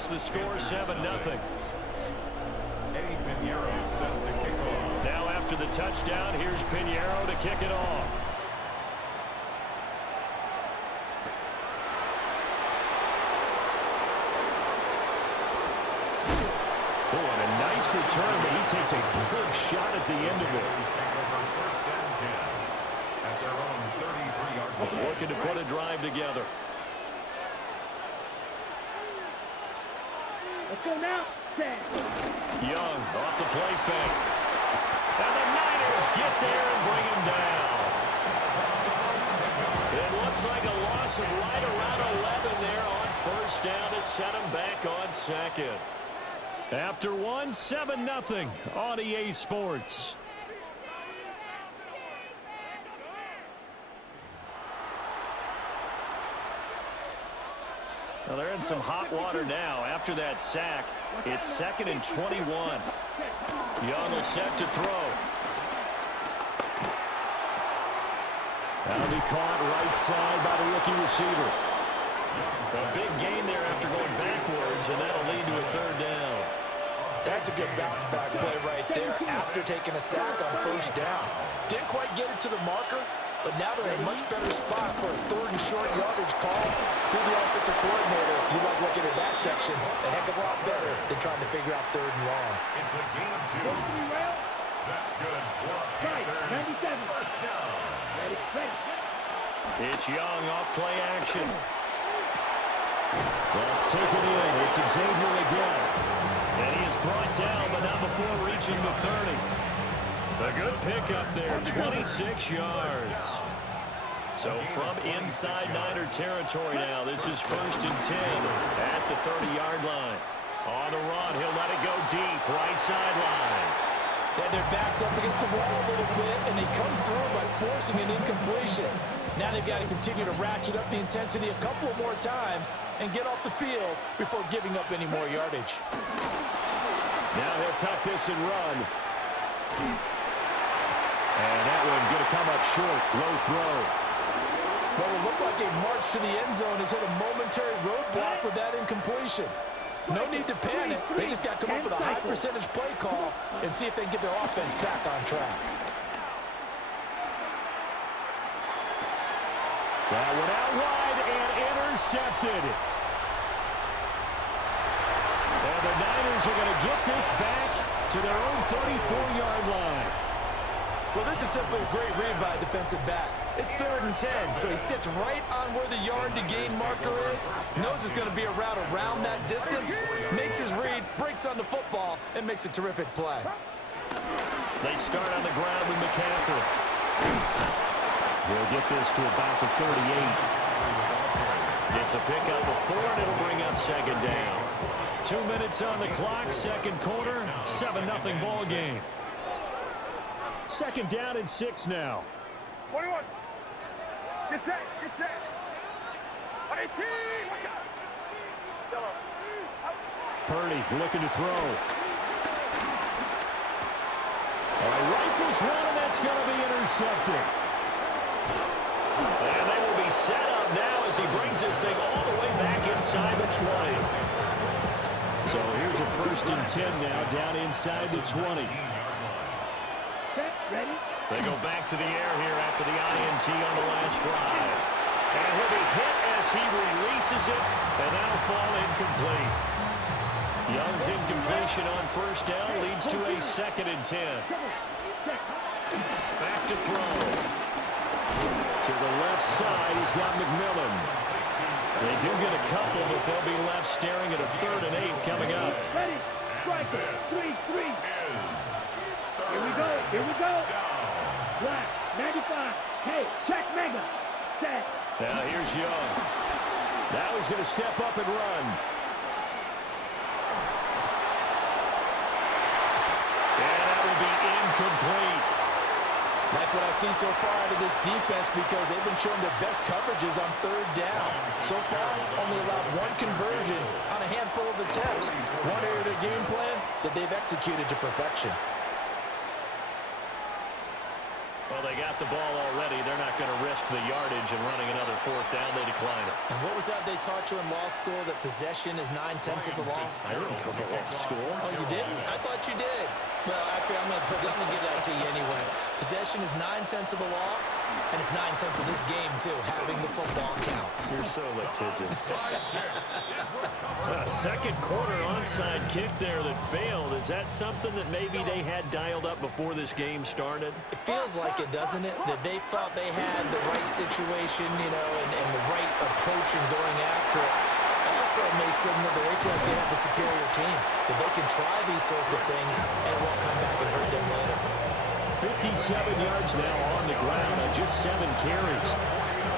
keeps the score 7-0. Set to kick off. Now after the touchdown, here's Pinheiro to kick it off. Oh, and a nice return, but he takes a big shot at the end of it. First and 10 at their own 33-yard line. Looking to put a drive together. Let's go now. Young off the play fake. And the Niners get there and bring him down. It looks like a loss of right around 11 there on first down to set him back on second. After one, 7-0 on EA Sports. Well, they're in some hot water now. After that sack, it's 2nd and 21. Young will set to throw. That'll be caught right side by the rookie receiver. A big gain there after going backwards, and that'll lead to a 3rd down. That's a good bounce back play right there after taking a sack on first down. Didn't quite get it to the marker, but now they're in a much better spot for a 3rd and short yardage call. Through the offensive coordinator, you like looking at that section a heck of a lot better than trying to figure out 3rd and long. It's a gain of 2. That's good. First down. It's Young off play action. Let's take it in. It's Xavier again. And he is brought down, but not before reaching the 30. A good pickup there, 26 yards. So from inside Niner territory now, this is 1st and 10 at the 30-yard line. On the run, he'll let it go deep, right sideline. And their backs up against the wall a little bit, and they come through by forcing an incompletion. Now they've got to continue to ratchet up the intensity a couple of more times and get off the field before giving up any more yardage. Now he'll tuck this and run. And that one going to come up short, low throw. Well, it looked like a march to the end zone has hit a momentary roadblock with that incompletion. No need to panic. They just got to come up with a high percentage play call and see if they can get their offense back on track. That one out wide and intercepted. And the Niners are going to get this back to their own 34-yard line. Well, this is simply a great read by a defensive back. It's 3rd and 10, so he sits right on where the yard-to-gain marker is, knows it's going to be a route around that distance, makes his read, breaks on the football, and makes a terrific play. They start on the ground with McCaffrey. We'll get this to about the 38. It's a pickup of 4, and it'll bring up 2nd down. 2 minutes on the clock, 2nd quarter, 7-0 ball game. 2nd down and 6 now. 21. Get set. Get set. 18. Watch out. Yellow. Purdy looking to throw. Rifles one, and that's going to be intercepted. And they will be set up now as he brings this thing all the way back inside the 20. So here's a 1st and 10 now, down inside the 20. Ready? They go back to the air here after the INT on the last drive. And he'll be hit as he releases it, and that'll fall incomplete. Young's incompletion on first down leads to a 2nd and 10. Back to throw. To the left side, he's got McMillan. They do get a couple, but they'll be left staring at a 3rd and 8 coming up. Ready? Striker. 3-3. Here we go. Here we go. Black. 95. Hey, check mega. Set. Now here's Young. Now he's going to step up and run. And that will be incomplete. Like what I see so far out of this defense, because they've been showing their best coverages on 3rd down. So far, only allowed 1 conversion on a handful of attempts. One area of their game plan that they've executed to perfection. Well, they got the ball already. They're not going to risk the yardage and running another fourth down. They decline it. And what was that they taught you in law school, that possession is 9/10 of the law? I didn't cover law school. Oh, you didn't? I thought you did. Well, actually, I'm going to give that to you anyway. Possession is 9/10 of the law, and it's 9/10 of this game, too. Having the football counts. You're so litigious. Second quarter onside kick there that failed. Is that something that maybe they had dialed up before this game started? It feels like it, doesn't it? That they thought they had the right situation, you know, and the right approach in going after it. Also may signal that they feel like they have the superior team, that they can try these sorts of things and it won't come back and hurt them later. 57 yards now on the ground on just 7 carries.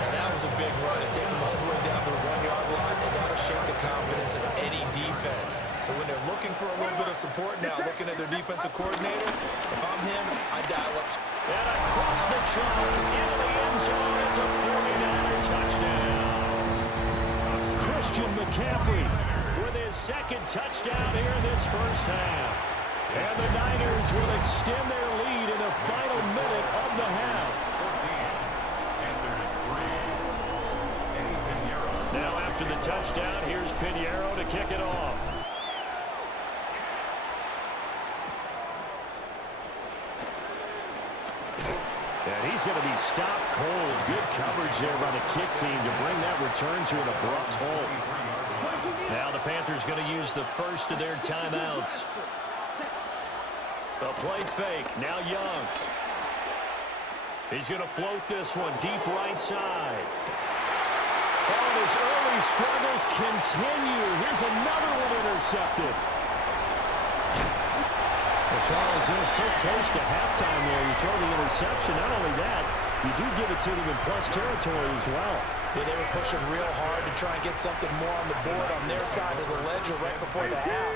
Now that was a big run. It takes them all the way down to the 1-yard line, and that'll shake the confidence of any defense. So when they're looking for a little bit of support now, looking at their defensive coordinator, if I'm him, I dial up. And across the chalk, into the end zone, it's a 49er touchdown. Christian McCaffrey with his second touchdown here in this first half. And the Niners will extend their lead in the final minute of the half. Now after the touchdown, here's Pinheiro to kick it off. And he's going to be stopped cold. Good coverage there by the kick team to bring that return to an abrupt halt. Now the Panthers going to use the first of their timeouts. A play fake. Now Young. He's going to float this one deep right side. And his early struggles continue. Here's another one intercepted. Well, Charles, they're so close to halftime there. You throw the interception. Not only that, you do give it to them in plus territory as well. Yeah, they were pushing real hard to try and get something more on the board on their side of the ledger right before the half.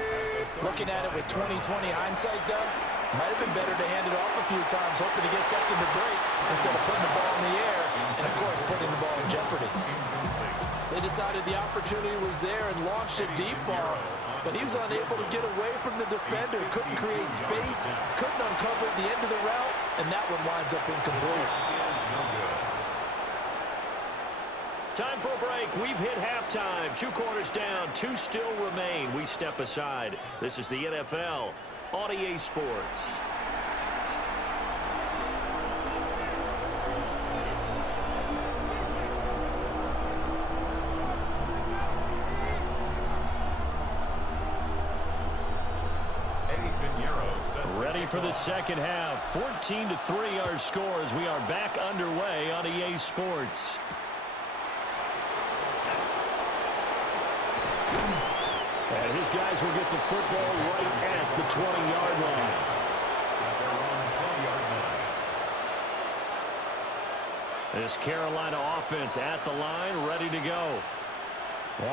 Looking at it with 20/20 hindsight, though, might have been better to hand it off a few times, hoping to get second to break instead of putting the ball in the air and, of course, putting the ball in jeopardy. They decided the opportunity was there and launched a deep ball, but he was unable to get away from the defender, couldn't create space, couldn't uncover at the end of the route, and that one winds up incomplete. Time for a break. We've hit halftime. 2 quarters down. 2 still remain. We step aside. This is the NFL on EA Sports. Ready for the second half. 14-3 our score as we are back underway on EA Sports. And his guys will get the football right at the 20-yard line. This Carolina offense at the line, ready to go.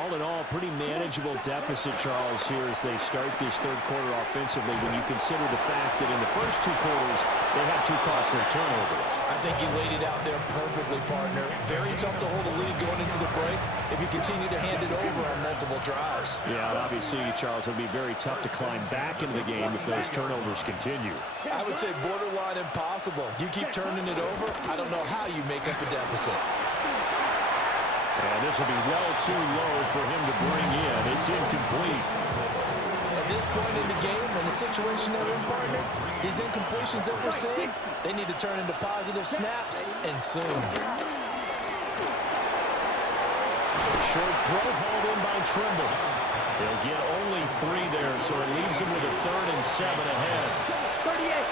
All in all, pretty manageable deficit, Charles, here as they start this third quarter offensively when you consider the fact that in the first 2 quarters, they had 2 costly turnovers. I think you laid it out there perfectly, partner. Very tough to hold a lead going into the break if you continue to hand it over on multiple drives. Yeah, obviously, Charles, it would be very tough to climb back into the game if those turnovers continue. I would say borderline impossible. You keep turning it over, I don't know how you make up a deficit. And this will be well too low for him to bring in. It's incomplete. At this point in the game, in the situation they're in, partner, these incompletions that we're seeing, they need to turn into positive snaps, and soon. Short throw hauled in by Trimble. They'll get only 3 there, so it leaves them with a 3rd and 7 ahead. 38.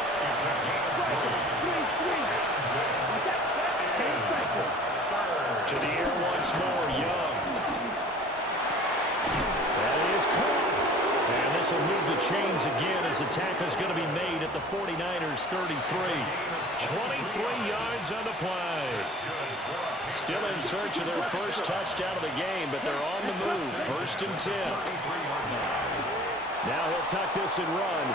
To the air once more, Young. That is caught. And this will move the chains again as the tackle's going to be made at the 49ers' 33. 23 yards on the play. Still in search of their first touchdown of the game, but they're on the move. 1st and 10. Now he'll tuck this and run.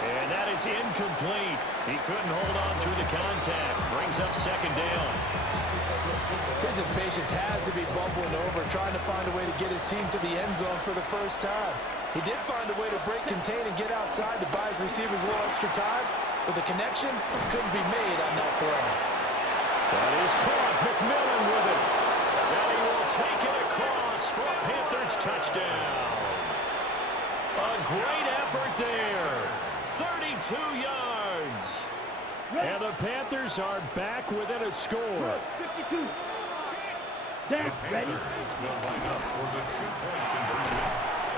And that is incomplete. He couldn't hold on through the contact. Brings up 2nd down. His impatience has to be bubbling over, trying to find a way to get his team to the end zone for the first time. He did find a way to break, contain, and get outside to buy his receivers a little extra time, but the connection couldn't be made on that throw. That is caught. McMillan with it. And he will take it across for a Panthers touchdown. A great effort there. 32 yards. And the Panthers are back within a score. 52. Dak, ready?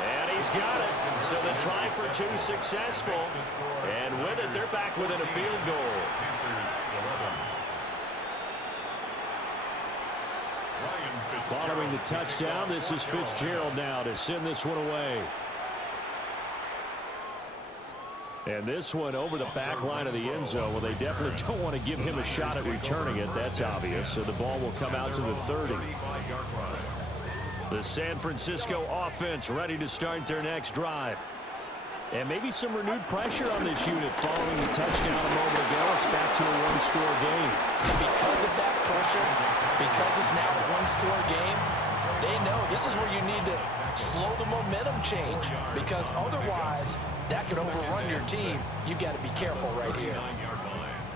And he's got it. So the try for two successful. And with it, they're back within a field goal. Following the touchdown, this is Fitzgerald now to send this one away. And this one over the back line of the end zone. Well, they definitely don't want to give him a shot at returning it. That's obvious. So the ball will come out to the 30. The San Francisco offense ready to start their next drive. And maybe some renewed pressure on this unit following the touchdown a moment ago. It's back to a one-score game. Because of that pressure, because it's now a one-score game, they know this is where you need to slow the momentum change, because otherwise that could overrun your team. You've got to be careful right here.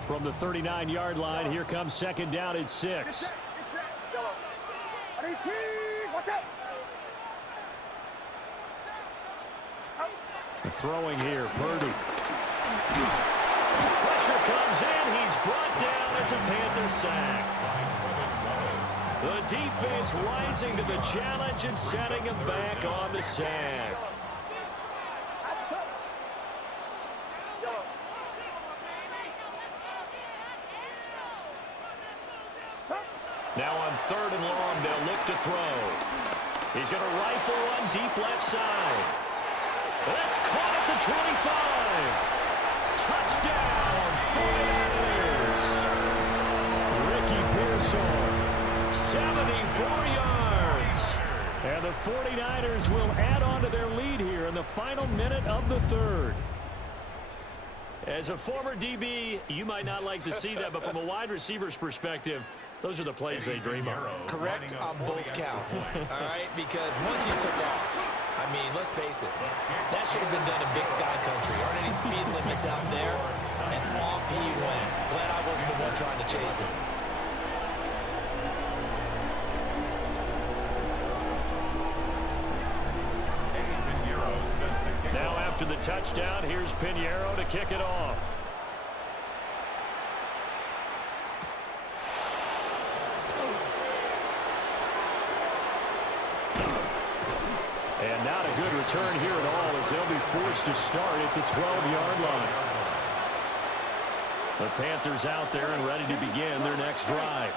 From the 39-yard line, here comes second down at 6. Throwing here, Purdy. Pressure comes in. He's brought down. It's a Panther sack. The defense rising to the challenge and setting him back on the sack. Now on 3rd and long, they'll look to throw. He's going to rifle one deep left side. That's caught at the 25. Touchdown, 49ers. 74 yards. And the 49ers will add on to their lead here in the final minute of the 3rd. As a former DB, you might not like to see that, but from a wide receiver's perspective, those are the plays they dream of. Correct on both counts, all right? Because once he took off, I mean, let's face it, that should have been done in Big Sky Country. Aren't any speed limits out there? And off he went. Glad I wasn't the one trying to chase him. Now after the touchdown, here's Pinheiro to kick it off. And not a good return here at all, as they'll be forced to start at the 12-yard line. The Panthers out there and ready to begin their next drive.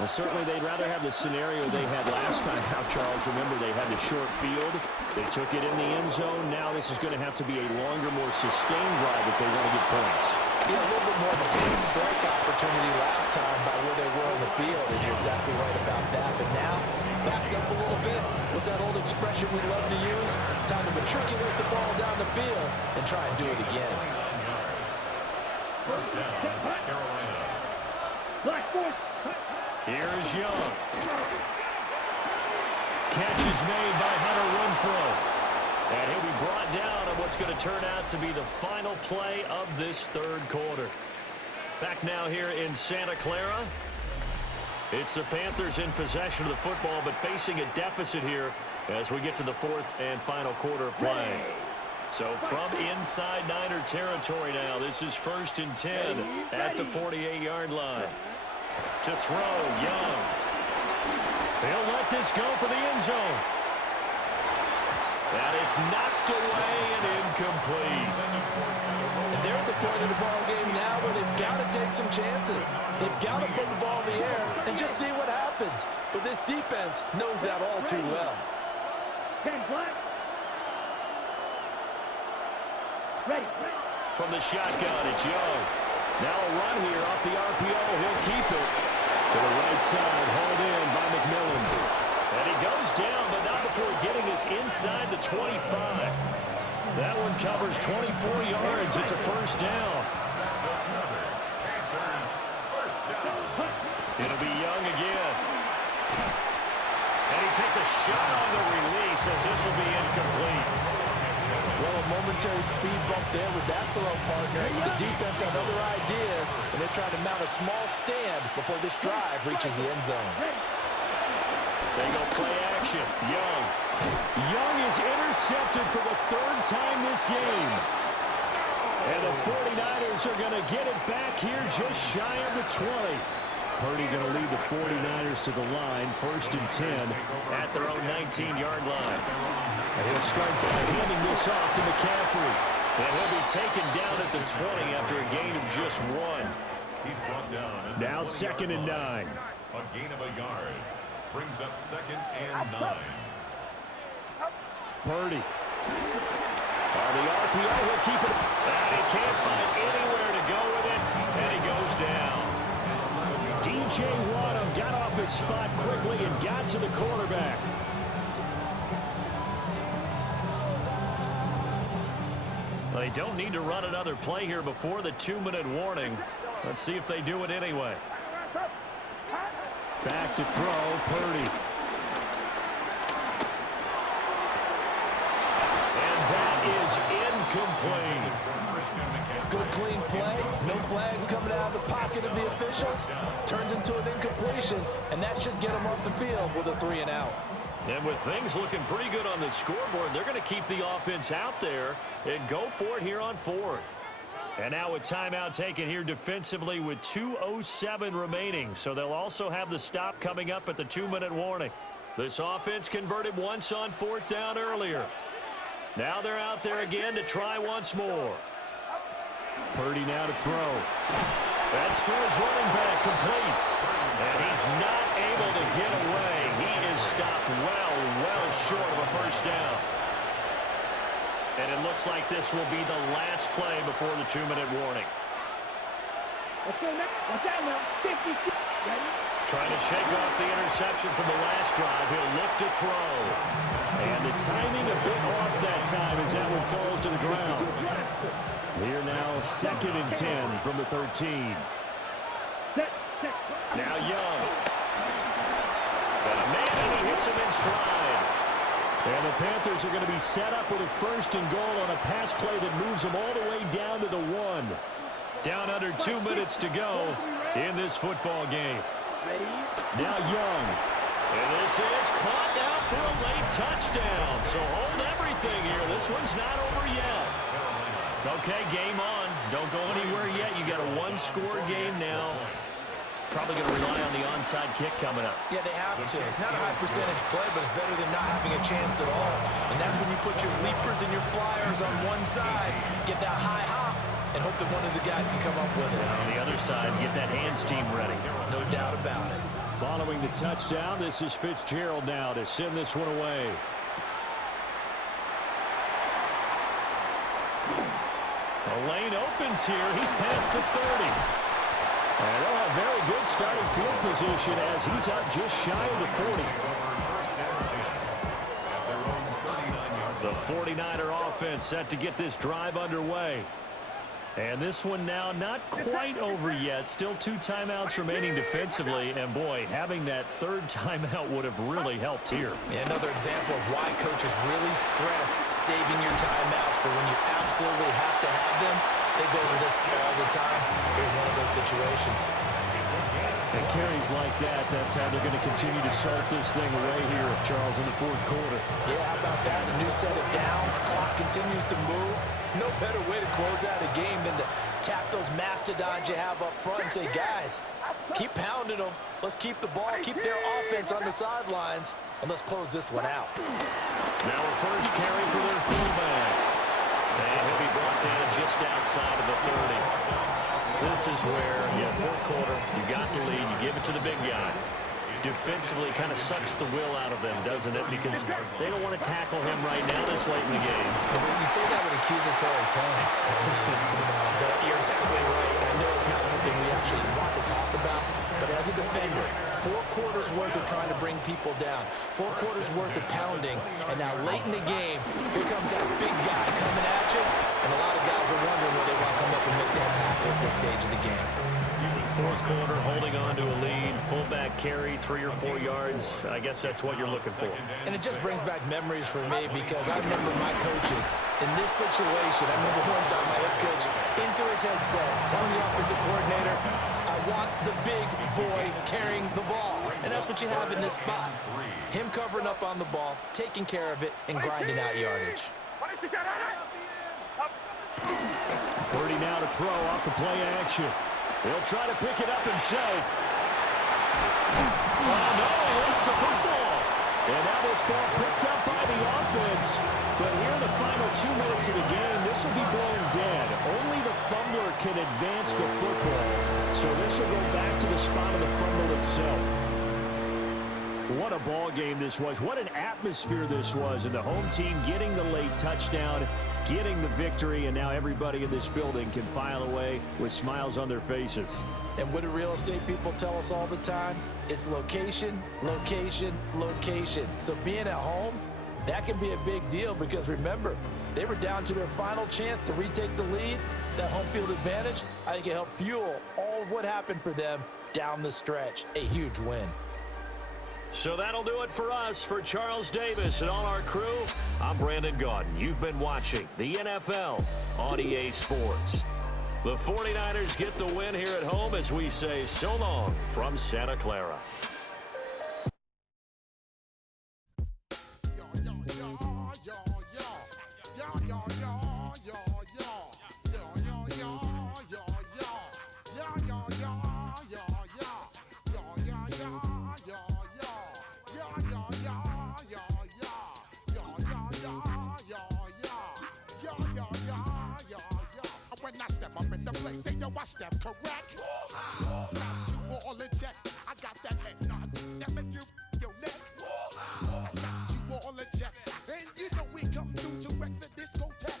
Well, certainly they'd rather have the scenario they had last time out, Charles. Remember, they had the short field. They took it in the end zone. Now this is going to have to be a longer, more sustained drive if they want to get points. Yeah, a little bit more of a big strike opportunity last time by where they were on the field, and you're exactly right about that. But now, backed up a little bit. What's that old expression we love to use? Time to matriculate the ball down the field and try and do it again. First down, Carolina. Black force. Here's Young. Catch is made by Hunter Renfrow. And he'll be brought down on what's going to turn out to be the final play of this 3rd quarter. Back now here in Santa Clara. It's the Panthers in possession of the football, but facing a deficit here as we get to the 4th and final quarter of play. So from inside Niner territory now, this is 1st and 10 at the 48-yard line. To throw, Young. They'll let this go for the end zone. And it's knocked away and incomplete. And they're at the point of the ball game now where they've got to take some chances. They've got to put the ball in the air and just see what happens. But this defense knows that all too well. 10 black. Ready. From the shotgun, it's Young. Now a run here off the RPO. He'll keep it. To the right side, hauled in by McMillan. And he goes down, but not before getting us inside the 25. That one covers 24 yards. It's a first down. It'll be Young again. And he takes a shot on the release as this will be incomplete. Well, a momentary speed bump there with that throw, partner. The defense had other ideas, and they're trying to mount a small stand before this drive reaches the end zone. They go play action. Young. Young is intercepted for the third time this game. And the 49ers are going to get it back here just shy of the 20. Purdy going to lead the 49ers to the line, 1st and 10 at their own 19-yard line. And he'll start by handing this off to McCaffrey. And he'll be taken down at the 20 after a gain of just 1. He's brought down. Now 2nd and 9. A gain of a yard. Brings up 2nd and 9. Purdy. On the RPO, he'll keep it. And he can't find anywhere to go with it. And he goes down. DJ Waddle got off his spot quickly and got to the quarterback. They don't need to run another play here before the 2-minute warning. Let's see if they do it anyway. Back to throw, Purdy. And that is incomplete. Good clean play. No flags coming out of the pocket of the officials. Turns into an incompletion, and that should get them off the field with a 3-and-out. And with things looking pretty good on the scoreboard, they're going to keep the offense out there and go for it here on 4th. And now a timeout taken here defensively with 2:07 remaining. So they'll also have the stop coming up at the 2-minute warning. This offense converted once on 4th down earlier. Now they're out there again to try once more. Purdy now to throw. That's to his running back, complete. And he's not able to get away. He is stopped well short of a 1st down. And it looks like this will be the last play before the 2-minute warning. Let's go now. Watch out now. 50. Ready? Trying to shake off the interception from the last drive. He'll look to throw. And the timing a bit off that time as that one falls to the ground. Here now 2nd and 10 from the 13. Now Young. And a man, and he hits him in stride. And the Panthers are going to be set up with a 1st and goal on a pass play that moves them all the way down to the 1. Down under 2 minutes to go in this football game. Now Young. And this is caught now for a late touchdown. So hold everything here. This one's not over yet. Okay, game on. Don't go anywhere yet. You got a 1-score game now. Probably going to rely on the onside kick coming up. Yeah, they have to. It's not a high percentage play, but it's better than not having a chance at all. And that's when you put your leapers and your flyers on one side, get that high hop, and hope that one of the guys can come up with it. And on the other side, get that hands team ready. No doubt about it. Following the touchdown, this is Fitzgerald now to send this one away. The lane opens here. He's past the 30. And they'll have very good starting field position as he's out just shy of the 40. The 49er offense set to get this drive underway. And this one now not quite over yet. Still 2 timeouts remaining defensively. And, boy, having that 3rd timeout would have really helped here. Yeah, another example of why coaches really stress saving your timeouts for when you absolutely have to have them. They go over this all the time. Here's one of those situations. And carries like that, that's how they're going to continue to salt this thing away here, Charles, in the 4th quarter. Yeah, how about that? A new set of downs. Clock continues to move. No better way to close out a game than to tap those mastodons you have up front and say, guys, keep pounding them. Let's keep the ball, keep their offense on the sidelines, and let's close this one out. Now a first carry for their fullback. And he'll be brought down just outside of the 30. This is where, 4th quarter, you got the lead, you give it to the big guy. Defensively kind of sucks the will out of them, doesn't it? Because they don't want to tackle him right now this late in the game. But you say that with accusatory tones. But you're exactly right. I know it's not something we actually want to talk about. But as a defender, 4 quarters worth of trying to bring people down, 4 quarters worth of pounding, and now late in the game, here comes that big guy coming at you, and a lot of guys are wondering where they want to come up and make that tackle at this stage of the game. fourth quarter, holding on to a lead, fullback carry, 3 or 4 yards. I guess that's what you're looking for. And it just brings back memories for me because I remember my coaches in this situation. I remember one time my head coach into his headset telling the offensive coordinator, I want the big boy carrying the ball. And that's what you have in this spot. Him covering up on the ball, taking care of it, and grinding out yardage. Purdy now to throw off the play action. He'll try to pick it up himself. Oh, no, he lost the football. And now this ball picked up by the offense. But here in the final 2 minutes of the game, this will be blown dead. Only the fumbler can advance the football. So this will go back to the spot of the fumble itself. What a ball game this was. What an atmosphere this was. And the home team getting the late touchdown, getting the victory, and now everybody in this building can file away with smiles on their faces. And what do real estate people tell us all the time? It's location, location, location. So being at home, that can be a big deal because remember, they were down to their final chance to retake the lead. That home field advantage, I think it helped fuel all of what happened for them down the stretch. A huge win. So that'll do it for us. For Charles Davis and all our crew, I'm Brandon Gaudin. You've been watching the NFL on EA Sports. The 49ers get the win here at home as we say so long from Santa Clara. I step correct. Got you all in check. I got that head nod that make you your neck. I got you all in check. And you know we come through to wreck the discotheque.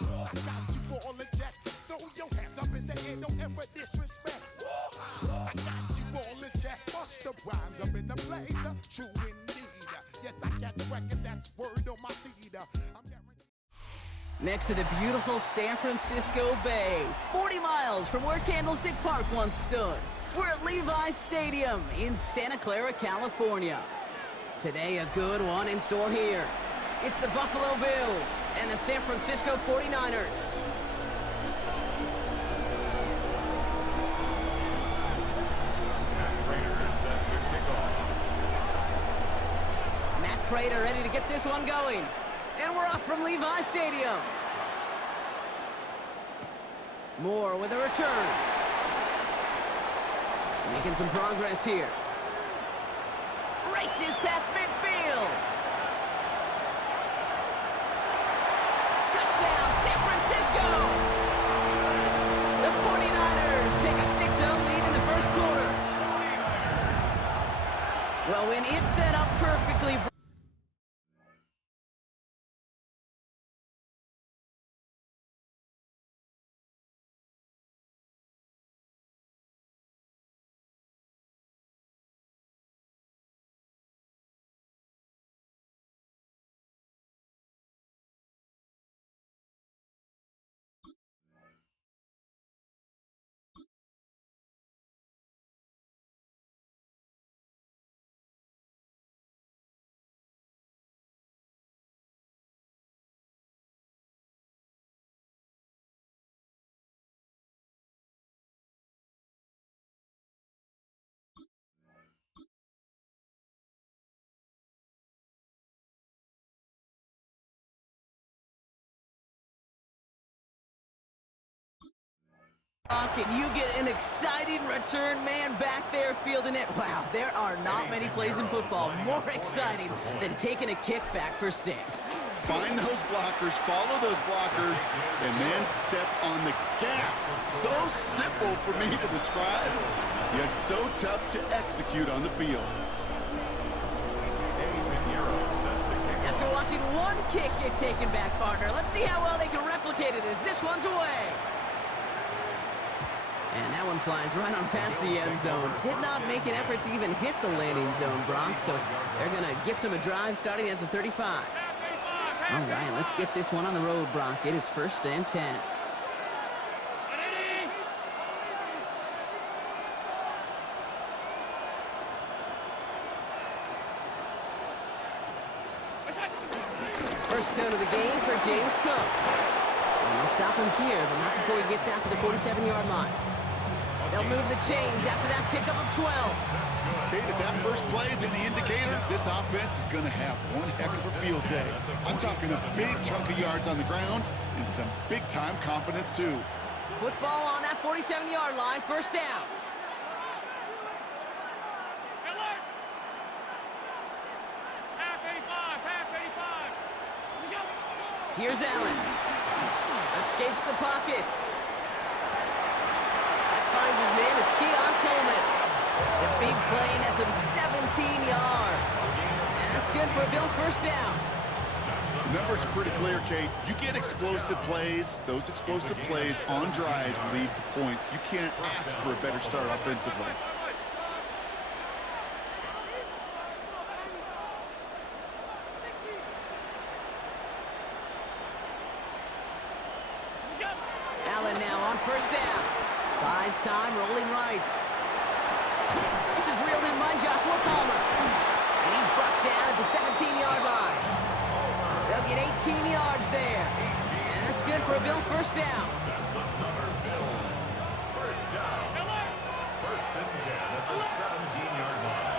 I got you all in check. Throw your hands up in the air, don't ever disrespect. I got you all in check. Bust the rhymes up in the place. True indeed. Yes, I got the record, that's word on my feed. I'm guaranteed. Next to the beautiful San Francisco Bay, 40 miles from where Candlestick Park once stood. We're at Levi's Stadium in Santa Clara, California. Today, a good one in store here. It's the Buffalo Bills and the San Francisco 49ers. Matt Prater ready to get this one going. And we're off from Levi's Stadium. Moore with a return. Making some progress here. Races past midfield. Touchdown, San Francisco! The 49ers take a 6-0 lead in the first quarter. Well, when it's set up perfectly... And you get an exciting return man back there fielding it. Wow, there are not many plays in football more exciting than taking a kickback for 6. Find those blockers, follow those blockers, and then step on the gas. So simple for me to describe, yet so tough to execute on the field. After watching one kick get taken back, partner, let's see how well they can replicate it as this one's away. And that one flies right on past the end zone. Did not make an effort to even hit the landing zone, Brock, so they're going to gift him a drive starting at the 35. All right, let's get this one on the road, Brock. It is 1st and 10. First tone of the game for James Cook. And they'll stop him here, but not before he gets out to the 47-yard line. They'll move the chains after that pickup of 12. Kate, if that first play is any indicator, this offense is going to have one heck of a field day. I'm talking a big chunk of yards on the ground and some big-time confidence, too. Football on that 47-yard line, first down. Here's Allen. Escapes the pocket. That finds his man. It's Keon Coleman. The big play nets him 17 yards. And that's good for a Bills first down. The numbers are pretty clear, Kate. You get explosive plays. Those explosive plays on drives lead to points. You can't ask for a better start offensively. Allen now on first down. Buys time, rolling right. This is reeled in by Joshua Palmer. And he's brought down at the 17-yard line. They'll get 18 yards there. And that's good for a Bills first down. That's another Bills first down. First and 10 at the 17-yard line.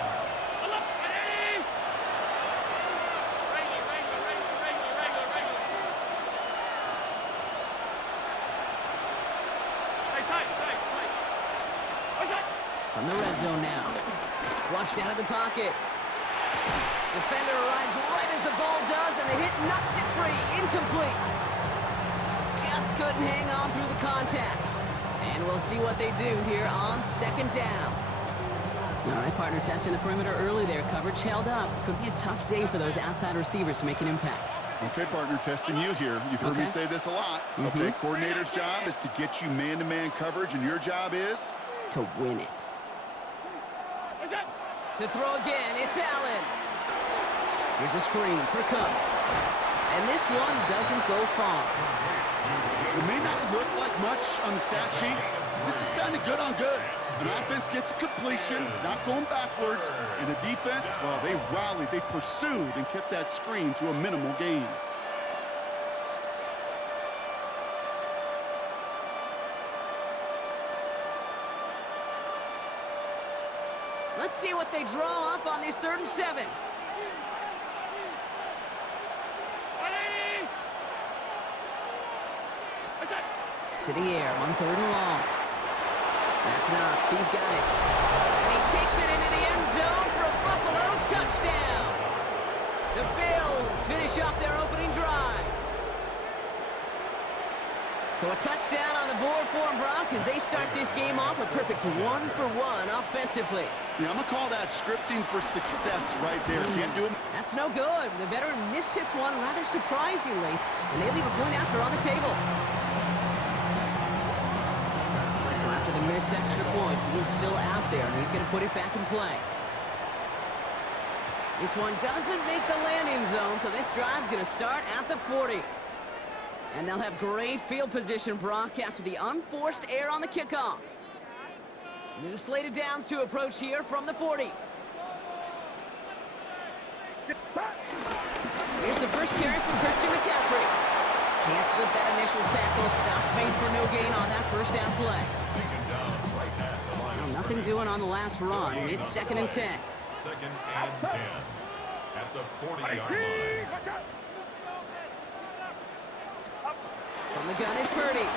From the red zone now. Flushed out of the pocket. Defender arrives right as the ball does, and the hit knocks it free. Incomplete. Just couldn't hang on through the contact. And we'll see what they do here on second down. All right, partner, testing the perimeter early there. Coverage held up. Could be a tough day for those outside receivers to make an impact. Okay, partner, testing you here. You've heard me say this a lot. Okay, coordinator's job is to get you man-to-man coverage, and your job is? To win it. To throw again, it's Allen. Here's a screen for Cook. And this one doesn't go far. It may not look like much on the stat sheet. This is kind of good on good. An offense gets a completion, not going backwards, and the defense, well, they rallied, they pursued, and kept that screen to a minimal gain. Let's see what they draw up on this 3rd and 7. To the air on 3rd and long. That's Knox. He's got it. And he takes it into the end zone for a Buffalo touchdown. The Bills finish off their opening drive. So a touchdown on the board for them, Brock, as they start this game off a perfect 1-for-1 offensively. Yeah, I'm going to call that scripting for success right there. Can't do it. That's no good. The veteran mishits one rather surprisingly, and they leave a point after on the table. So after the missed extra point, he's still out there, and he's going to put it back in play. This one doesn't make the landing zone, so this drive's going to start at the 40. And they'll have great field position, Brock, after the unforced error on the kickoff. New slate of downs to approach here from the 40. Here's the first carry from Christian McCaffrey. Can't slip that initial tackle. Stops made for no gain on that first down play. Well, nothing doing on the last run. It's 2nd and 10. 2nd and 10 at the 40-yard line. From the gun is Purdy.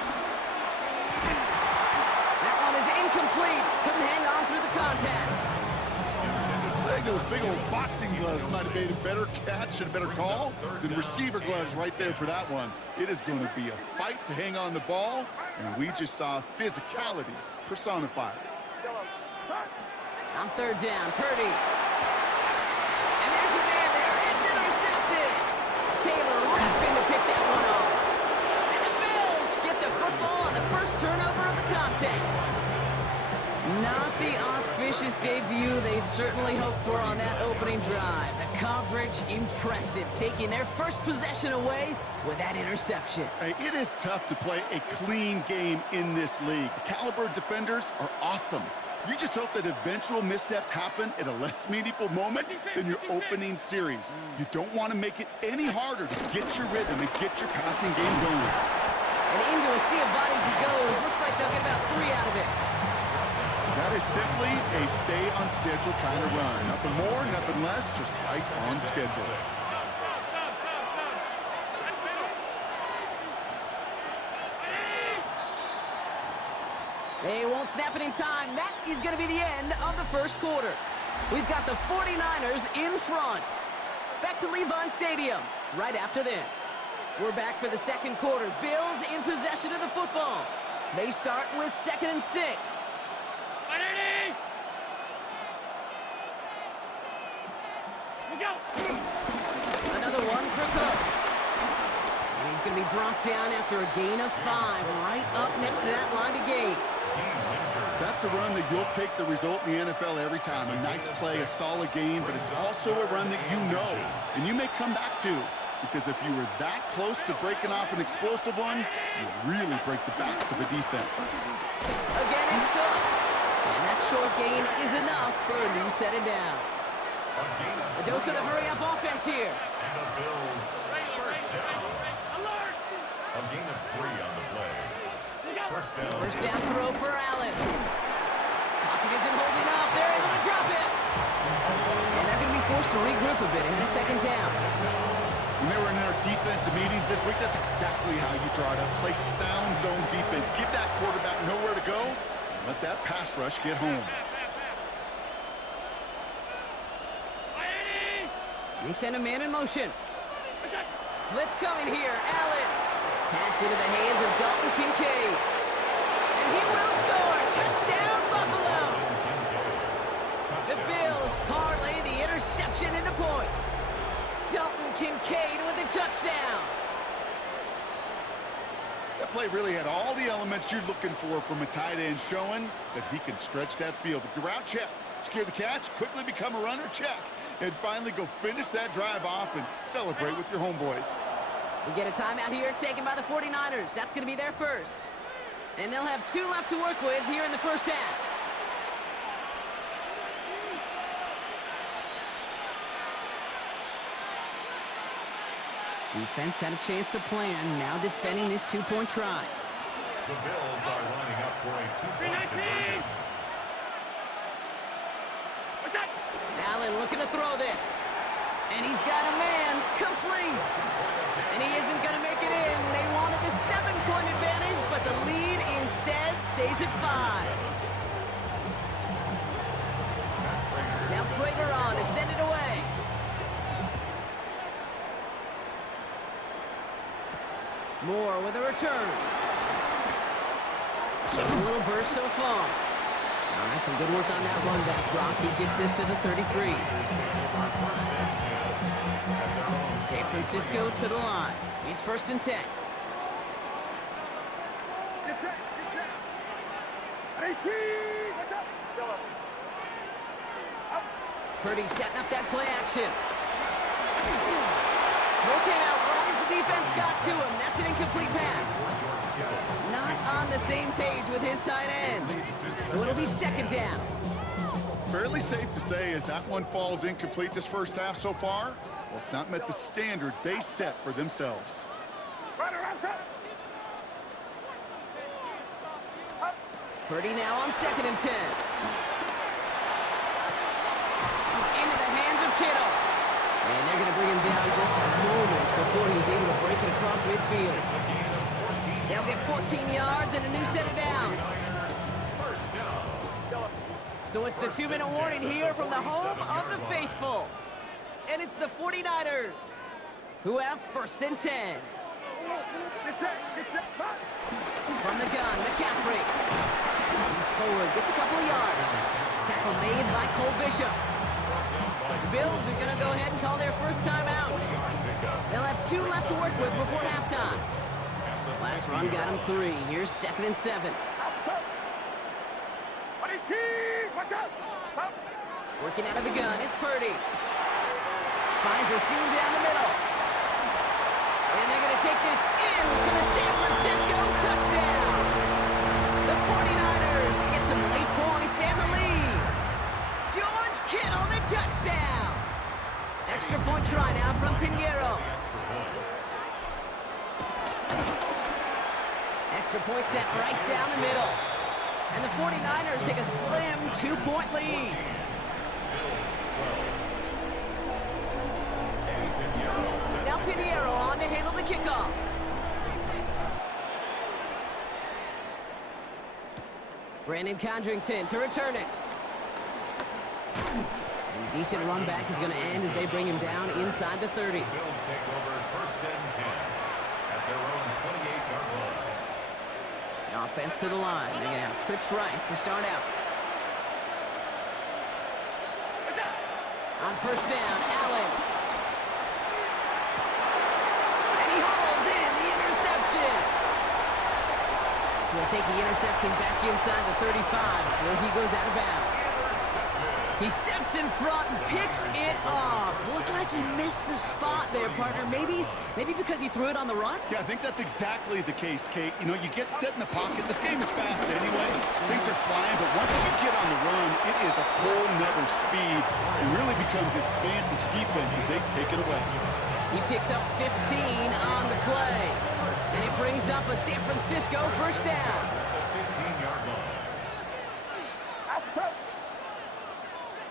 That one is incomplete. Couldn't hang on through the contact. I think those big old boxing gloves might have made a better catch and a better call than receiver gloves right there for that one. It is going to be a fight to hang on the ball, and we just saw physicality personified. On 3rd down, Purdy. And there's a man there. It's intercepted. Taylor rapping to pick that one off. And the Bills get the football on the first turnover of the contest. Not the auspicious debut they'd certainly hoped for on that opening drive. The coverage impressive, taking their first possession away with that interception. Hey, it is tough to play a clean game in this league. The caliber defenders are awesome. You just hope that eventual missteps happen at a less meaningful moment than your opening series. You don't want to make it any harder to get your rhythm and get your passing game going. And into a sea of bodies he goes. Looks like they'll get about 3 out of it. That is simply a stay on schedule kind of run. Nothing more, nothing less, just right on schedule. They won't snap it in time. That is going to be the end of the first quarter. We've got the 49ers in front. Back to Levi Stadium right after this. We're back for the second quarter. Bills in possession of the football. They start with 2nd and 6. Another one for Cook. And he's going to be brought down after a gain of 5, right up next to that line of gate. That's a run that you'll take the result in the NFL every time. A nice play, a solid game, but it's also a run that you know, and you may come back to, because if you were that close to breaking off an explosive one, you really break the backs of a defense. Again, it's Cook. And that short gain is enough for a new set of downs. A dose of the hurry-up offense here. And the Bills first down. A gain of 3 on the play. First down throw for Allen. Pocket isn't holding up. They're able to drop it. And they're going to be forced to regroup a bit and a 2nd down. When they were in their defensive meetings this week, that's exactly how you draw it up. Play sound zone defense. Give that quarterback nowhere to go. And let that pass rush get home. They send a man in motion. Blitz coming here. Allen. Pass into the hands of Dalton Kincaid. And he will score. Touchdown, Buffalo. The Bills parlay the interception into points. Dalton Kincaid with the touchdown. That play really had all the elements you're looking for from a tight end, showing that he can stretch that field. With the route check, secure the catch, quickly become a runner check, and finally go finish that drive off and celebrate with your homeboys. We get a timeout here taken by the 49ers. That's going to be their first. And they'll have 2 left to work with here in the first half. Defense had a chance to plan, now defending this 2-point try. The Bills are lining up for a 2-point conversion. Allen looking to throw this. And he's got a man complete. And he isn't going to make it in. They wanted the 7-point advantage, but the lead instead stays at 5. Now Prater on to send it away. Moore with a return. Showing a little burst so far. All right, some good work on that run back. Brock, he gets this to the 33. San Francisco to the line. It's 1st and 10. Purdy setting up that play action. Throw came out right as the defense got to him. That's an incomplete pass. Not on the same page with his tight end. So it'll be 2nd down. Fairly safe to say as that one falls incomplete this first half so far, well, it's not met the standard they set for themselves. Purdy now on 2nd and 10. Into the hands of Kittle. And they're going to bring him down just a moment before he's able to break it across midfield. They'll get 14 yards and a new set of downs. So it's the 2-minute warning here from the home of the faithful. And it's the 49ers who have 1st and 10. From the gun, McCaffrey. He's forward, gets a couple of yards. Tackle made by Cole Bishop. The Bills are going to go ahead and call their first timeout. They'll have 2 left to work with before halftime. Last run got him 3. Here's 2nd and 7. Working out of the gun, it's Purdy. Finds a seam down the middle. And they're going to take this in for the San Francisco touchdown. The 49ers get some late points and the lead. extra point sent right down the middle. And the 49ers take a slim 2-point lead. Now Pinheiro on to handle the kickoff. Brandon Condrington to return it. And a decent run back is going to end as they bring him down inside the 30. Bills take over 1st and 10 at their own 28-yard line. The offense to the line. They're going to have trips right to start out. On 1st down, Allen. And he hauls in the interception. Will take the interception back inside the 35 where he goes out of bounds. He steps in front and picks it off. Looked like he missed the spot there, partner. Maybe because he threw it on the run? Yeah, I think that's exactly the case, Kate. You know, you get set in the pocket. This game is fast anyway. Things are flying, but once you get on the run, it is a whole nother speed. It really becomes advantage defense as they take it away. He picks up 15 on the play. And it brings up a San Francisco 1st down. 15-yard line.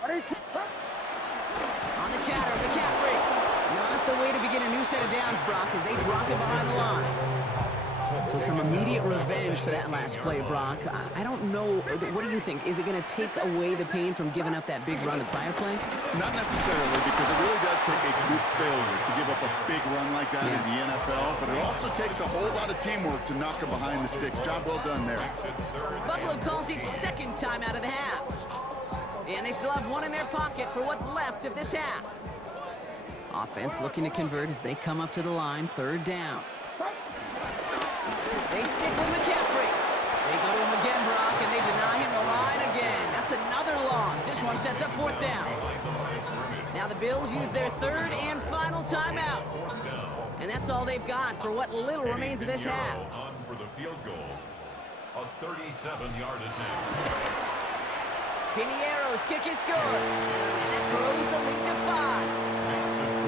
On the counter, McCaffrey. Not the way to begin a new set of downs, Brock, as they drop him behind the line. So some immediate revenge for that last play, Brock. I don't know. What do you think? Is it going to take away the pain from giving up that big run the prior play? Not necessarily, because it really does take a group failure to give up a big run like that in the NFL, but it also takes a whole lot of teamwork to knock him behind the sticks. Job well done there. Buffalo calls it 2nd time out of the half. And they still have one in their pocket for what's left of this half. Offense looking to convert as they come up to the line, 3rd down. They stick with McCaffrey. They go to him again, Brock, and they deny him the line again. That's another loss. This one sets up 4th down. Now the Bills use their 3rd and final timeout. And that's all they've got for what little remains of this half. On for the field goal. A 37-yard attempt. Pinheiro's kick is good. And that grows the lead to 5.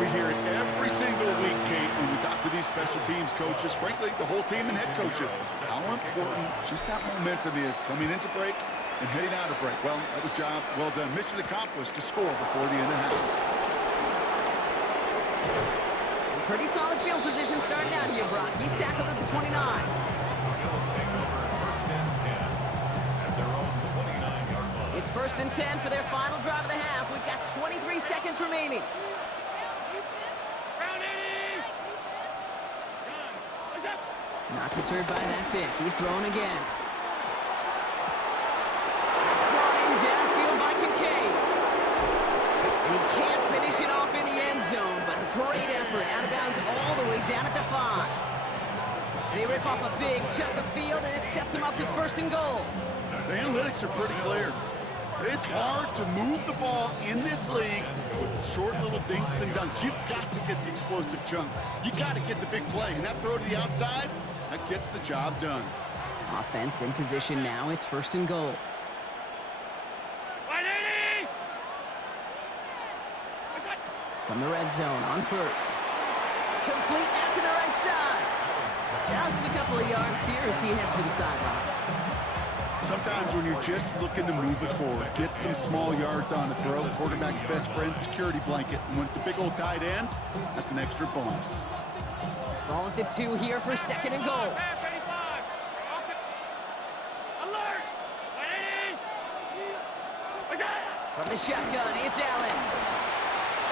We hear it every single week, Kate, when we talk to these special teams coaches, frankly, the whole team and head coaches, how important just that momentum is coming into break and heading out of break. Well, that was job well done. Mission accomplished to score before the end of half. Pretty solid field position starting out here, Brock. He's tackled at the 29. Bills take over 1st and 10 at their own 29-yard line. It's 1st and 10 for their final drive of the half. We've got 23 seconds remaining. Not deterred by that pick. He's throwing again. It's brought in downfield by Kincaid. And he can't finish it off in the end zone, but a great effort out of bounds all the way down at the 5. They rip off a big chunk of field, and it sets them up with 1st and goal. The analytics are pretty clear. It's hard to move the ball in this league with short little dinks and dunks. You've got to get the explosive chunk. You got to get the big play, and that throw to the outside, that gets the job done. Offense in position now. It's 1st and goal. From the red zone on 1st. Complete out to the right side. Just a couple of yards here as he heads for the sideline. Sometimes when you're just looking to move it forward, get some small yards on the throw, quarterback's best friend, security blanket. And when it's a big old tight end, that's an extra bonus. Ball at the 2 here for 2nd and goal. From the shotgun, it's Allen.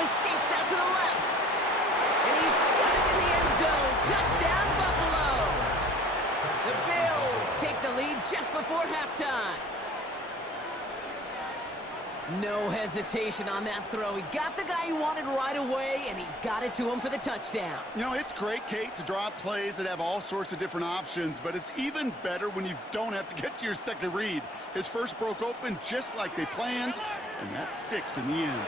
Escapes out to the left. And he's got it in the end zone. Touchdown, Buffalo. The Bills take the lead just before halftime. No hesitation on that throw. He got the guy he wanted right away, and he got it to him for the touchdown. You know, it's great, Kate, to draw up plays that have all sorts of different options, but it's even better when you don't have to get to your second read. His first broke open just like they planned, and that's 6 in the end.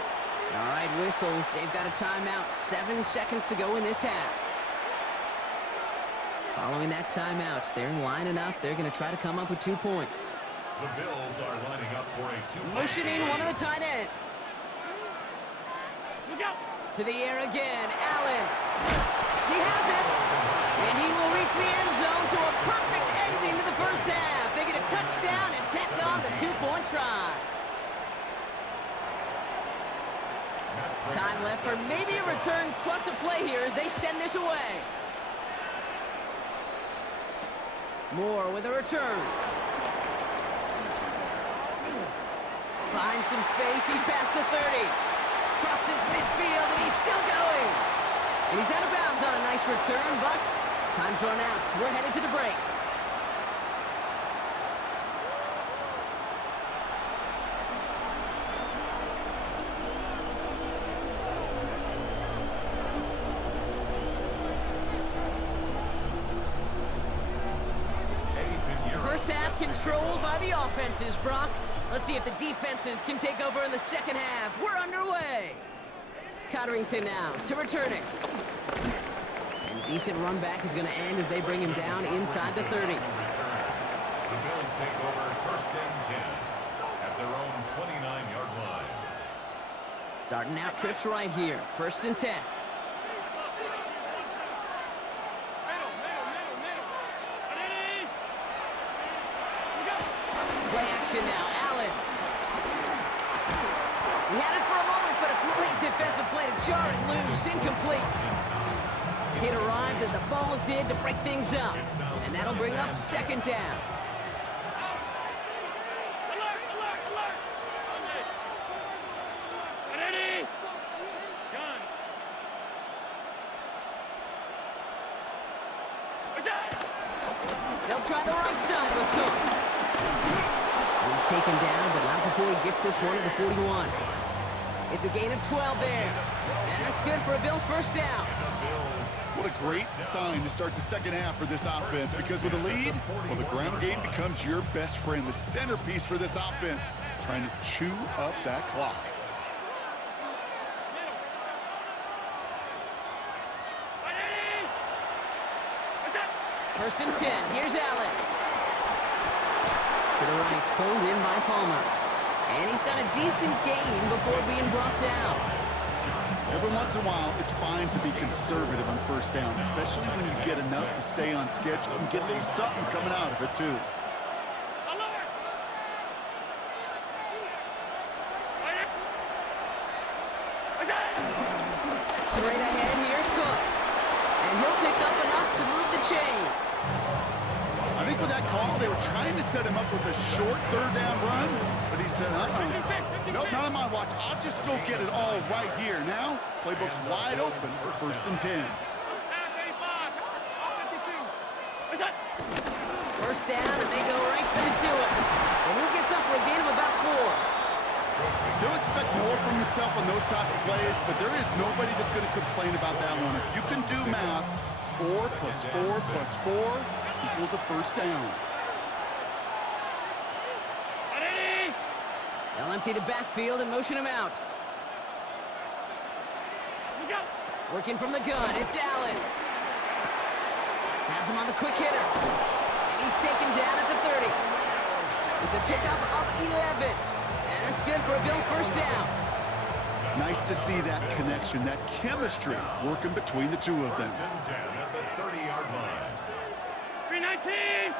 All right, whistles. They've got a timeout. 7 seconds to go in this half. Following that timeout, they're lining up. They're going to try to come up with 2 points. The Bills are lining up for a 2-point Motioning one of the tight ends. To the air again, Allen. He has it. And he will reach the end zone to a perfect ending down and tack on the 2-point try. Time left for maybe a return plus a play here as they send this away. Moore with a return. Finds some space. He's past the 30. Crosses midfield, and he's still going. And he's out of bounds on a nice return, but time's run out. We're headed to the break. First half controlled by the offenses, Brock. Let's see if the defenses can take over in the second half. We're underway. Cotterington now to return it. And a decent run back is going to end as they bring him down inside the 30. The Bills take over 1st and 10 at their own 29-yard line. Starting out trips right here. 1st and 10. Play action now. Allen. We had it for a moment, but a great defensive play to jar it loose. Incomplete. It arrived as the ball did to break things up. And that'll bring up 2nd down. They'll try the right side with Cook. And he's taken down, but not before he gets this one to the 41. It's a gain of 12 there. And that's good for a Bills 1st down. What a great sign to start the second half for this offense, because with a lead, well, the ground game becomes your best friend, the centerpiece for this offense, trying to chew up that clock. First and 10. Here's Allen. To the right, pulled in by Palmer. And he's got a decent gain before being brought down. Every once in a while, it's fine to be conservative on 1st down, especially when you get enough to stay on schedule and get a little something coming out of it, too. Straight ahead, here's Cook. And he'll pick up enough to move the chains. I think with that call, they were trying to set him up with a short 3rd down run, but he said, nope, not on my watch. I'll just go get it all right here. Now, playbook's wide open for 1st and 10. 1st down, and they go right back to it. And he gets up for a gain of about 4. He'll expect more from himself on those type of plays, but there is nobody that's going to complain about that one. If you can do math, 4 plus 4 plus 4 equals a 1st down. They'll empty the backfield and motion him out. Working from the gun, it's Allen. Has him on the quick hitter. And he's taken down at the 30. It's a pickup of 11. And that's good for a Bills 1st down. Nice to see that connection, that chemistry working between the two of them. 1st and 10 at the 30-yard line. 319!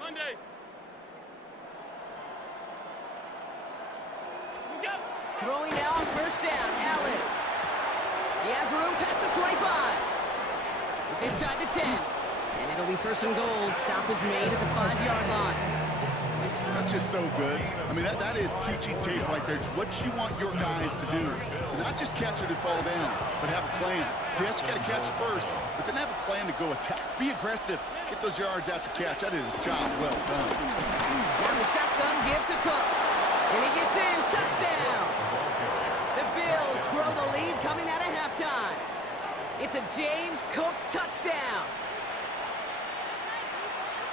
Monday. Throwing now on 1st down, Allen. He has room past the 25. It's inside the 10. And it'll be 1st and goal. Stop is made at the 5-yard line. That's just so good. I mean, that is teaching tape right there. It's what you want your guys to do. To not just catch it and fall down, but have a plan. Yes, you got to catch it first, but then have a plan to go attack. Be aggressive. Get those yards after catch. That is a job well done. Now the shotgun give to Cook. And he gets in. Touchdown. The Bills grow the lead coming out of halftime. It's a James Cook touchdown.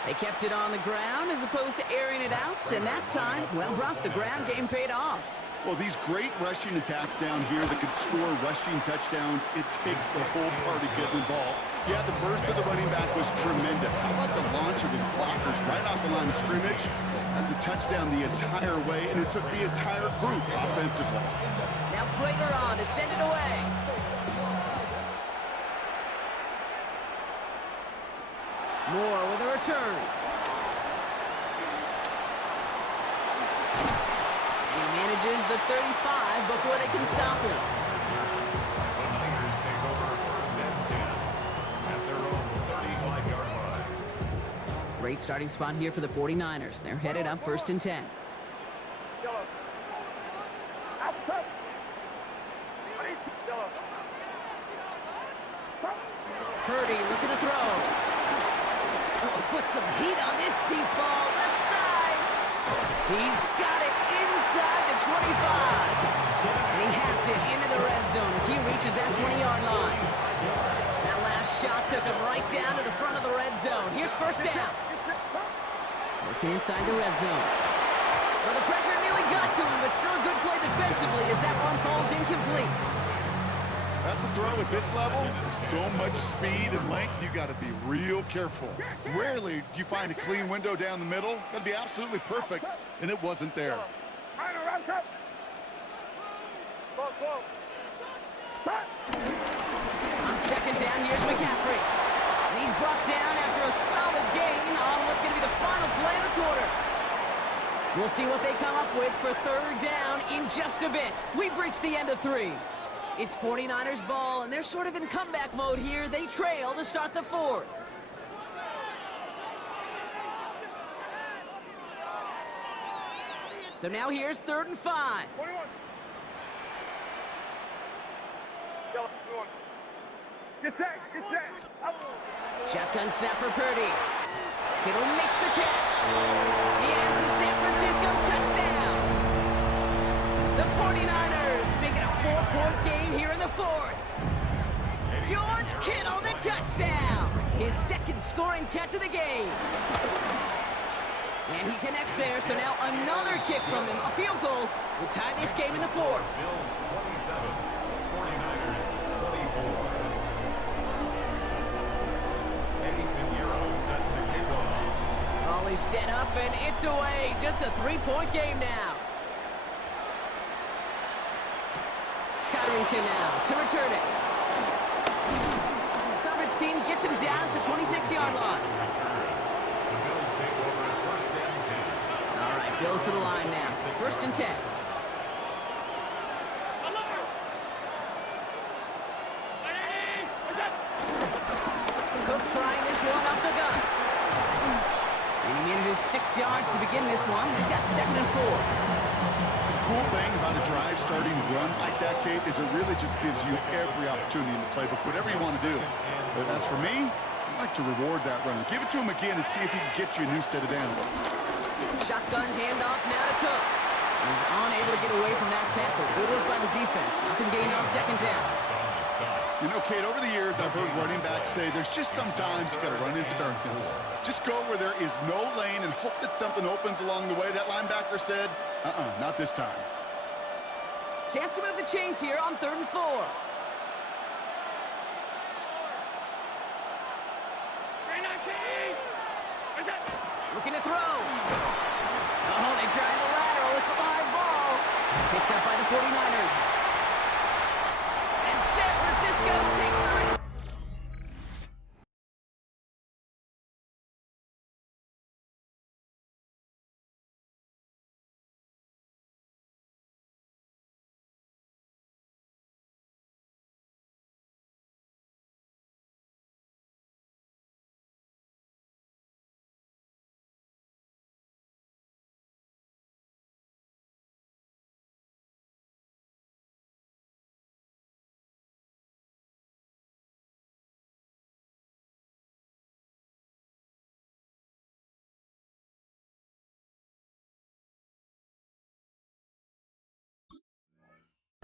They kept it on the ground as opposed to airing it out, and that time, well, Brock, the ground game paid off. Well, these great rushing attacks down here that can score rushing touchdowns, it takes the whole party getting involved. Yeah, the burst of the running back was tremendous. How about the launch of his blockers right off the line of scrimmage? That's a touchdown the entire way, and it took the entire group offensively. Now Prater on to send it away. Moore with a return. And he manages the 35 before they can stop him. The Niners take over first and 10 at their own 35-yard line. Great starting spot here for the 49ers. They're headed up first and 10. Purdy looking to throw. Oh, put some heat on this deep ball. Left side. He's got it inside the 25. And he has it into the red zone as he reaches that 20-yard line. That last shot took him right down to the front of the red zone. Here's first down. Working inside the red zone. Well, the pressure nearly got to him, but still a good play defensively as that one falls incomplete. That's a throw at this level. With so much speed and length, you got to be real careful. Rarely do you find a clean window down the middle. Got to be absolutely perfect, and it wasn't there. On second down, here's McCaffrey. And he's brought down after a solid gain on what's going to be the final play of the quarter. We'll see what they come up with for third down in just a bit. We've reached the end of 3. It's 49ers ball, and they're sort of in comeback mode here. They trail to start the 4th. So now here's 3rd and 5. Get set, get set. Shotgun snap for Purdy. Kittle makes the catch. He has the San Francisco touchdown. The 49ers make it a 4-point game here in the 4th. George Kittle, the touchdown. His second scoring catch of the game. And he connects there, so now another kick from him. A field goal will tie this game in the 4th. Bills 27, 49ers 24. Eddie Pinheiro set to kick off. Ball is set up, and it's away. Just a 3-point game now. Cotterington now to return it. Coverage team gets him down at the 26-yard line. The Bills take over first and 10. All right, Bills to the line now. First and 10. Cook trying this one up the gut. And he manages 6 yards to begin this one. They've got 2nd and 4. Cool thing about a drive starting run like that, Kate, is it really just gives you every opportunity in the playbook, whatever you want to do. But as for me, I like to reward that run. Give it to him again and see if he can get you a new set of downs. Shotgun handoff now to Cook. He's unable to get away from that tackle. Good work by the defense. Nothing gained on 2nd down. You know, Kate, over the years, I've heard running backs say there's just sometimes you got to run into darkness. Just go where there is no lane and hope that something opens along the way. That linebacker said, not this time. Chance to move the chains here on 3rd and 4. Looking to throw. Oh, they try the lateral. It's a live ball. Picked up by the 49ers. And San Francisco takes the return.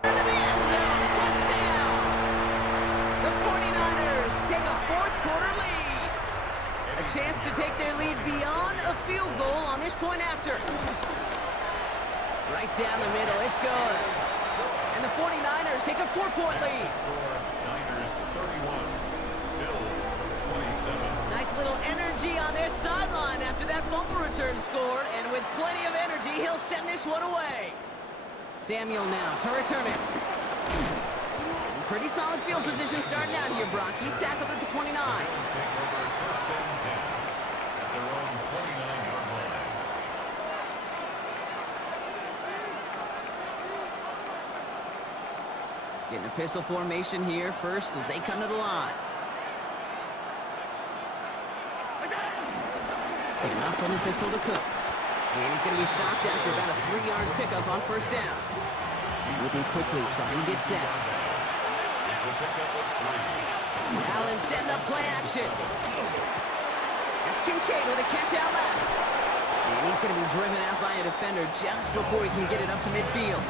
Into the end zone. Touchdown! The 49ers take a 4th quarter lead. A chance to take their lead beyond a field goal on this point after. Right down the middle. It's good. And the 49ers take a 4-point lead. Niners 31, Bills 27. Nice little energy on their sideline after that fumble return scored. And with plenty of energy, he'll send this one away. Samuel now to return it. Pretty solid field position starting out here, Brock. He's tackled at the 29. Bills take over first and 10 at their own 29-yard line. Getting a pistol formation here first as they come to the line. Enough from the pistol to Cook. And he's going to be stopped after about a 3-yard pickup on first down. Moving quickly, trying to get set. It's a pickup of 3. Allen setting up play action. That's Kincaid with a catch out left. And he's going to be driven out by a defender just before he can get it up to midfield.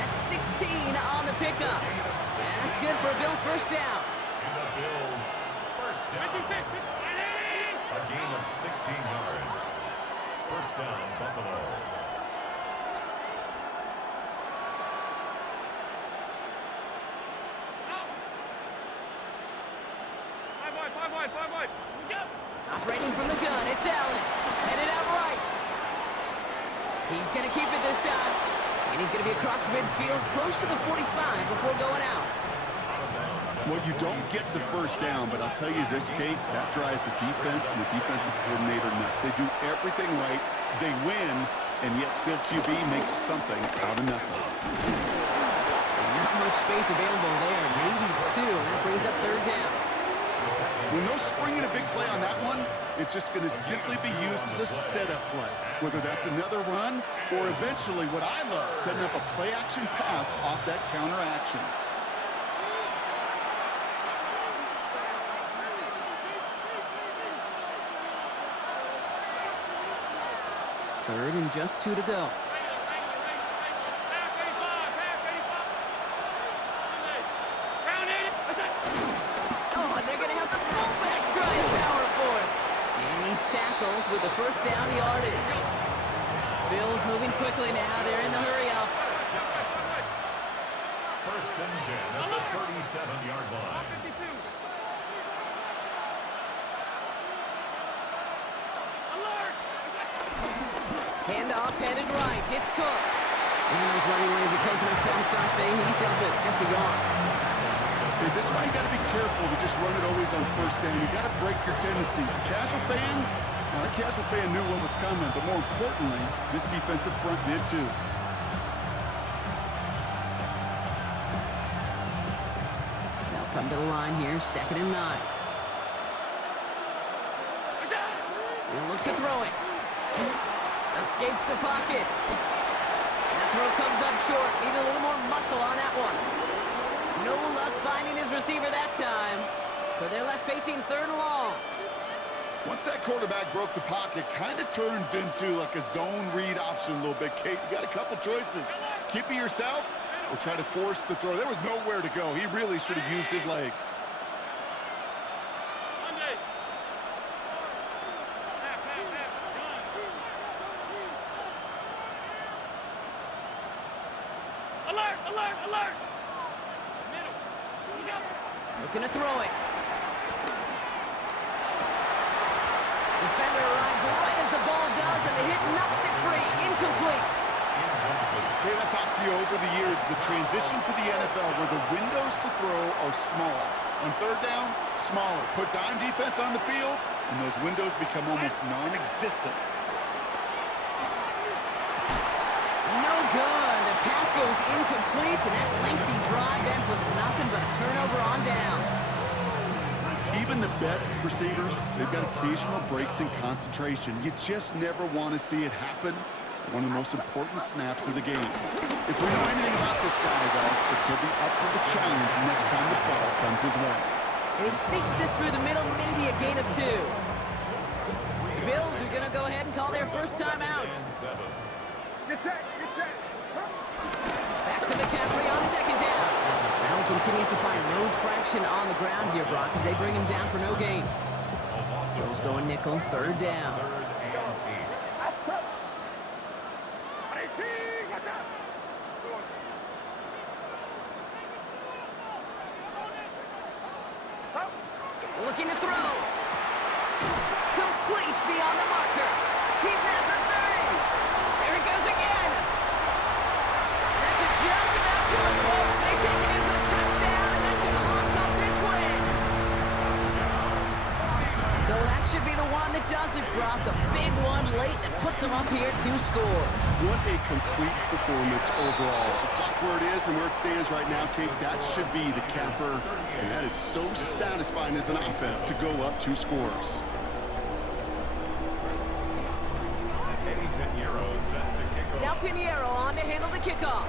That's 16 on the pickup. And that's good for a Bills first down. And the Bills first down. A gain of 16 yards. First down, Buffalo. Five wide. Operating from the gun, it's Allen. Headed out right. He's going to keep it this time. And he's going to be across midfield, close to the 45 before going out. Well, you don't get the first down, but I'll tell you this, Kate, that drives the defense and the defensive coordinator nuts. They do everything right, they win, and yet still QB makes something out of nothing. Not much space available there, maybe 2, and that brings up third down. When no springing a big play on that one, it's just going to simply be used as a setup play, whether that's another run or eventually what I love, setting up a play-action pass off that counter action. Third and just 2 to go. Oh, and they're going to have the fullback try and power for it. And he's tackled with the first down yardage. Bills moving quickly now. They're in the hurry up. First and 10 at the 37-yard line. Handoff headed right. It's Cook. And those running lanes are closing up fast, aren't they? He's held it just a yard. Okay, this one you got to be careful to just run it always on first down. You got to break your tendencies. The casual fan, well, the casual fan knew what was coming, but more importantly, this defensive front did too. They'll come to the line here, 2nd and 9. He'll look to throw it. Escapes the pocket. That throw comes up short. Need a little more muscle on that one. No luck finding his receiver that time. So they're left facing 3rd and long. Once that quarterback broke the pocket, kind of turns into like a zone read option a little bit, Kate. You got a couple choices. Keep it yourself or try to force the throw. There was nowhere to go. He really should have used his legs. Alert! Looking to throw it. Defender arrives right as the ball does, and the hit knocks it free. Incomplete. Kate, I've talked to you over the years, the transition to the NFL where the windows to throw are smaller. On third down, smaller. Put dime defense on the field, and those windows become almost non-existent. No good. The pass goes incomplete, and that lengthy drive ends with nothing but a turnover on downs. Even the best receivers, they've got occasional breaks in concentration. You just never want to see it happen. One of the most important snaps of the game. If we know anything about this guy, though, it's he'll be up for the challenge next time the ball comes his way. And he sneaks this through the middle, maybe a gain of 2. The Bills are going to go ahead and call their first time out. Get set! Back to McCaffrey on 2nd down. Allen continues to find no traction on the ground here, Brock, as they bring him down for no gain. Bills going nickel, 3rd down. Looking to throw. Complete beyond the marker. He's at the 30. There he goes again. And that's just about good, folks. They take it in for the touchdown. late that puts them up here 2 scores. What a complete performance overall. The clock where it is and where it stands right now, Kate, that should be the capper. And that is so satisfying as an offense to go up 2 scores. Now Pinheiro on to handle the kickoff.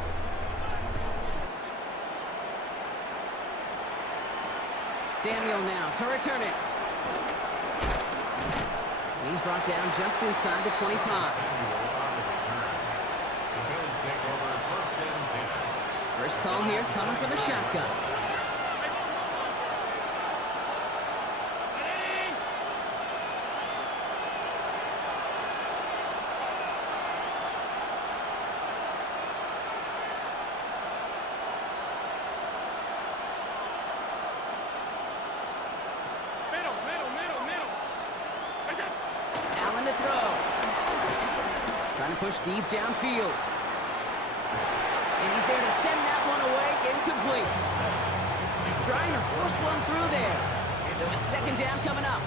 Samuel now to return it. And he's brought down just inside the 25. First call here coming from the shotgun. Allen to throw. Trying to push deep downfield. And he's there to send that one away, incomplete. Trying to force one through there. So it's second down coming up.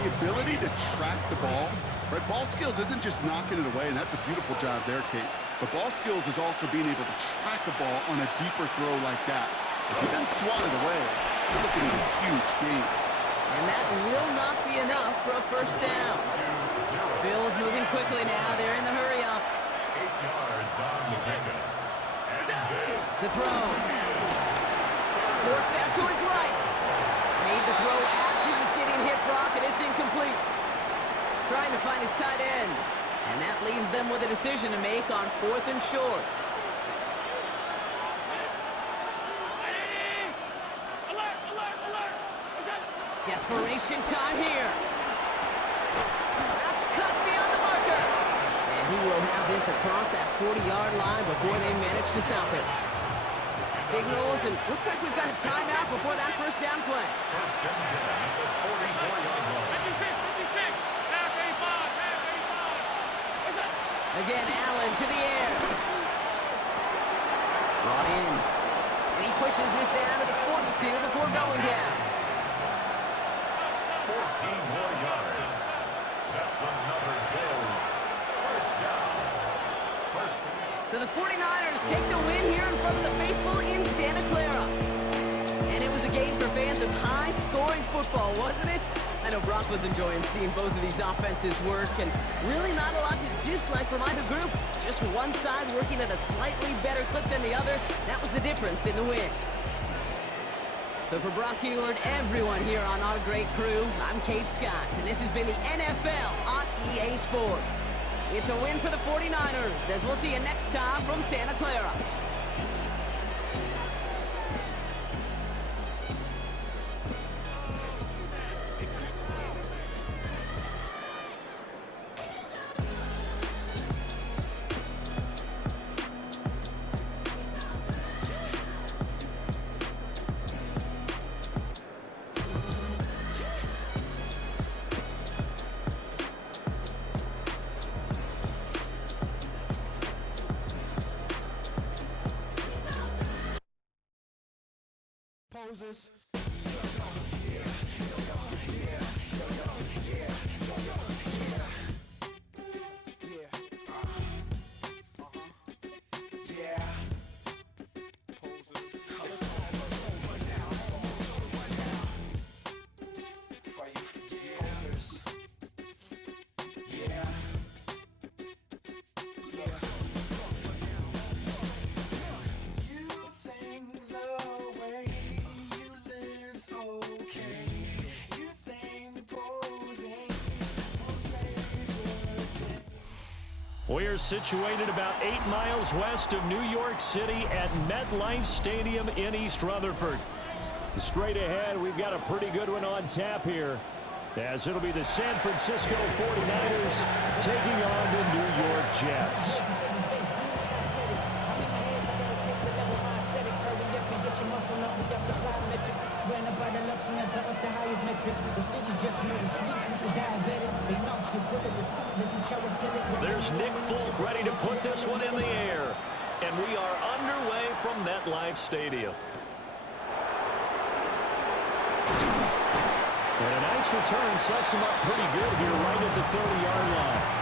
The ability to track the ball, right? Ball skills isn't just knocking it away, and that's a beautiful job there, Kate. But ball skills is also being able to track a ball on a deeper throw like that. If you then swat it away, you're looking at a huge gain. And that will not be enough for a first down. Bills moving quickly now. They're in the hurry up. 8 yards on the pickup. To throw. Forced out to his right. Made the throw as he was getting hit, Brock, and it's incomplete. Trying to find his tight end. And that leaves them with a decision to make on 4th and short. Desperation time here. That's cut beyond the marker. And he will have this across that 40-yard line before they manage to stop it. Signals, and looks like we've got a timeout before that first down play. First and 10 at the 44-yard line. 56, half 85. Again, Allen to the air. Brought in. And he pushes this down to the 42 before going down. 14 more yards. That's another Bills first down. So the 49ers take the win here in front of the faithful in Santa Clara. And it was a game for fans of high-scoring football, wasn't it? I know Brock was enjoying seeing both of these offenses work, and really not a lot to dislike from either group. Just one side working at a slightly better clip than the other. That was the difference in the win. So for Brock Heward, everyone here on our great crew, I'm Kate Scott, and this has been the NFL on EA Sports. It's a win for the 49ers, as we'll see you next time from Santa Clara. Poses. We're situated about 8 miles west of New York City at MetLife Stadium in East Rutherford. Straight ahead, we've got a pretty good one on tap here, as it'll be the San Francisco 49ers taking on the New York Jets. There's Nick Folk ready to put this one in the air. And we are underway from MetLife Stadium. And a nice return sets him up pretty good here right at the 30-yard line.